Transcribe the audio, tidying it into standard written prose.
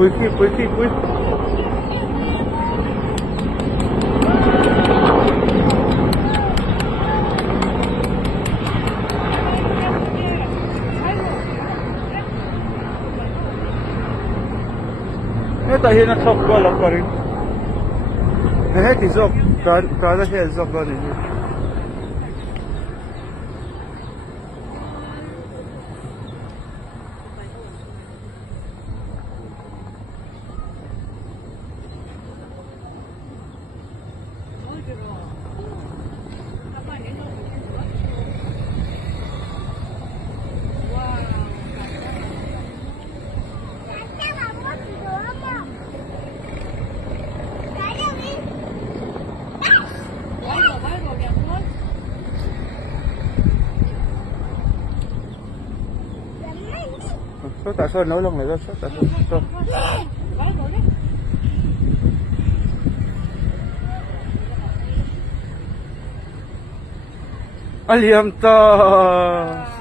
Pui. Ini tak hilang sok gol apa rin? Nih tizok, kada siya zok gol ini. Số tạ sơn nấu lông này ra số tạ sơn. Aliam ta.